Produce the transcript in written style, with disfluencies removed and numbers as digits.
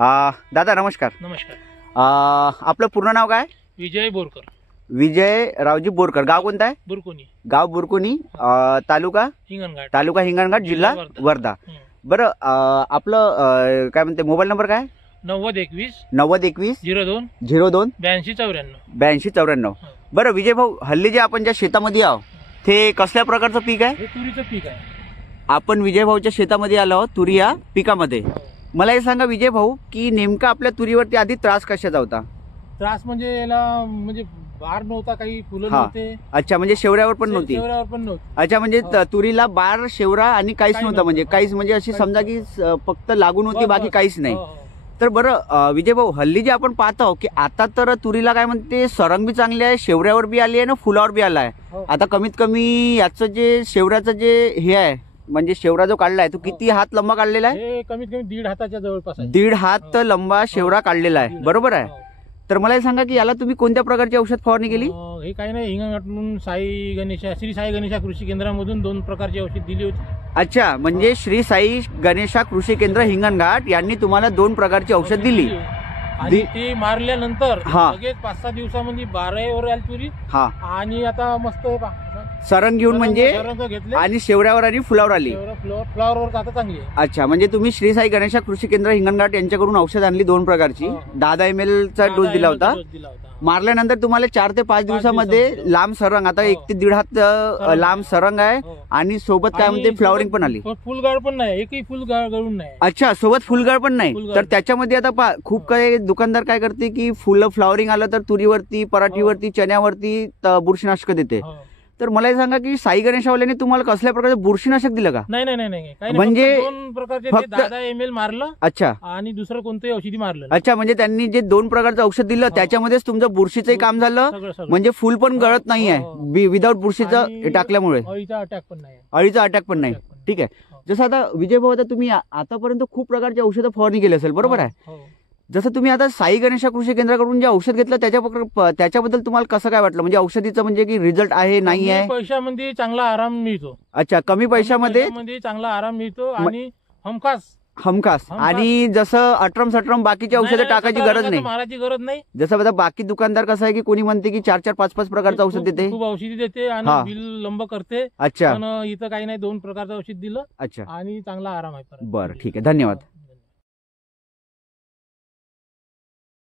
दादा नमस्कार. नमस्कार. आपलं पूर्ण नाव काय? विजय बोरकर. विजय रावजी बोरकर. गाव कोणतं आहे? बुरकुनी. गाव बुरकुनी, तालुका हिंगणघाट, जिल्हा वर्धा. बरं, आपलं काय म्हणते मोबाईल नंबर काय? 9021 02 02 8294 8294. बरं विजय भाऊ, हल्ली जे आपण ज्या शेतामध्ये आहोत ते कसल्या प्रकारचं पीक आहे? हे तुरीचं पीक आहे. आपण विजय भाऊच्या शेतामध्ये आलो आहोत, तुरी या पिकामध्ये. मला हे सांगा विजय भाऊ की नेमका आपल्या तुरीवरती आधी त्रास कशाचा होता? त्रास म्हणजे याला म्हणजे बार नव्हता, काही फुलं नव्हते. अच्छा, म्हणजे शेवऱ्यावर पण नव्हती. शेवऱ्यावर पण नव्हती. अच्छा, म्हणजे तुरीला बार, शेवरा आणि काहीच नव्हतं, म्हणजे काहीच, म्हणजे अशी समजा की फक्त लागून होती, बाकी काहीच नाही. तर बरं विजय भाऊ, हल्ली जे आपण पाहतो की आता तर तुरीला काय म्हणते सरंग बी चांगली आहे, शेवऱ्यावर बी आली आहे ना फुलावर बी आला आहे. आता कमीत कमी याचं जे शेवऱ्याचं जे हे आहे, म्हणजे शेवरा जो काढलाय तो किती हात लंबा काढलेला आहे? कमीत कमी 1.5 हाताच्या जवळपास आहे. 1.5 हात लंबा शेवरा काढलेला आहे, बरोबर आहे. तर मला हे सांगा की याला तुम्ही कोणत्या प्रकारची औषध फवारणी केली? हे काही नाही, हिंगणघाटमधून श्री साई गणेशा कृषी केंद्रामधून 2 प्रकारची औषध दिली होती. अच्छा, म्हणजे श्री साई गणेशा कृषी केंद्र हिंगणघाट यांनी तुम्हाला 2 प्रकारची औषध दिली आणि ती मारल्यानंतर लगेच 5-6 दिवसामध्ये 12 आली तुरी. आणि आता मस्त सरंग घेऊन म्हणजे आणि शेवऱ्यावर आणि फुलावर आली. फ्लावरवर आता चांगली आहे. अच्छा, म्हणजे तुम्ही श्री साई गणेशा कृषी केंद्र हिंगणघाट यांच्याकडून औषध आणली 2 प्रकारची. 10 ml चा डोस दिला होता. मारल्यानंतर तुम्हाला 4 ते 5 दिवसामध्ये लांब सरंग, आता 1 ते 1.5 हात लांब सरंग आहे आणि सोबत काय म्हणते फ्लॉवरिंग पण आली. फुलगळ पण नाही, एकही फुलगळ गळून नाही. अच्छा, सोबत फुलगळ पण नाही. तर त्याच्यामध्ये आता खूप काही दुकानदार काय करते की फुलं फ्लॉवरिंग आलं तर तुरीवरती, पराठीवरती, चण्यावरती बुरशीनाशक देते. तर मला हे सांगा की साई गणेशावाल्याने तुम्हाला कसल्या प्रकारचं बुरशीनाशक दिलं का? नाही नाही नाही, म्हणजे 2 प्रकारचे 10 ml मारलं. अच्छा, आणि दुसरं कोणतंही औषधी मारलं. अच्छा, म्हणजे त्यांनी जे 2 प्रकारचं औषध दिलं त्याच्यामध्येच तुमचं बुरशीचंही काम झालं, म्हणजे फुल पण गळत नाहीये विदाऊट बुरशीचं टाकल्यामुळे. अळीचा अटॅक पण नाही. ठीक आहे. जसं आता विजय भाऊ, आता तुम्ही आतापर्यंत खूप प्रकारची औषधं फवारणी केली असेल, बरोबर आहे? जसं तुम्ही आता साई गणेशा कृषी केंद्राकडून जे औषध घेतलं त्याच्याबद्दल तुम्हाला कसं काय वाटलं? म्हणजे औषधीचं म्हणजे की रिझल्ट आहे नाही आहे? पैशामध्ये चांगला आराम मिळतो. अच्छा, कमी पैशामध्ये चांगला आराम मिळतो आणि हमखास. आणि जसं अट्रम बाकीची औषधं टाकायची गरज नाही, मारायची गरज नाही. जसं आता बाकी दुकानदार कसं आहे की कोणी म्हणते की 4-4, 5-5 प्रकारचं औषध देते, खूप औषधी देते आणि बिल लंब करते. अच्छा, पण इथं काही नाही, 2 प्रकारचं औषध दिलं. अच्छा, आणि चांगला आराम आहे. बरं, ठीक आहे, धन्यवाद.